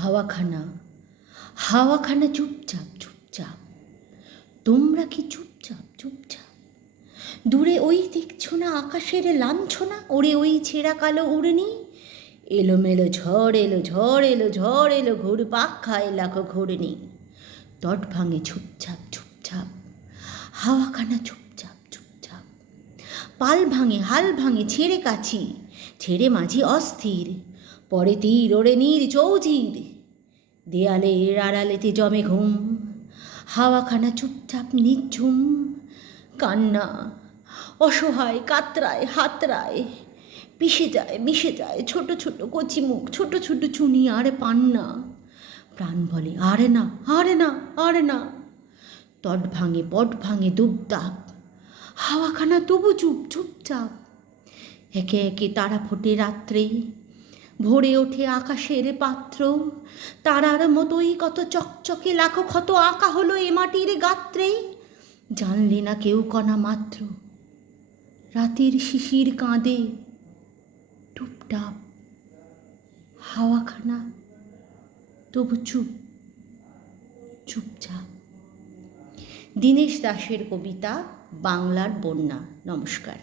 হাওয়াখানা হাওয়াখানা চুপচাপ চুপচাপ, তোমরা কি চুপচাপ চুপচাপ? দূরে ওই দেখছো না আকাশের লাঞ্ছনা, ওরে ওই ছেঁড়া কালো উড়নি, এলোমেলো ঝড় এলো ঝড় এলো ঝড় এলো, ঘুরপাক খায় লাখো ঘুরনি। তট ভাঙে চুপচাপ চুপচাপ, হাওয়াখানা চুপচাপ চুপচাপ। পাল ভাঙে হাল ভাঙে ছেড়ে কাছি, ছেড়ে মাঝি অস্থির, পরে তীর ওরে নীর চৌচির, দেয়ালের আড়ালেতে জমে ঘুম, হাওয়াখানা চুপচাপ নিঝুম। কান্না অসহায় কাতরায় হাতরায়, মিশে যায় ছোট ছোট কচি মুখ, ছোট ছোট চুনি আর পান্না। প্রাণ বলে আরে না আরে না আরে না। তট ভাঙে পট ভাঙে দুবদাপ, হাওয়াখানা তবু চুপ চুপচাপ। একে একে তারা ফোটে রাত্রে, ভরে ওঠে আকাশের পাত্র, তারার মতোই কত চকচকে লাখো ক্ষত আঁকা হলো এ মাটির গাত্রে। জানলে না কেউ কণা মাত্র, রাতের শিশির কাঁদে টুপটাপ, হাওয়াখানা তবু চুপ চুপচাপ। দীনেশ দাশের কবিতা বাংলার বন্যা। নমস্কার।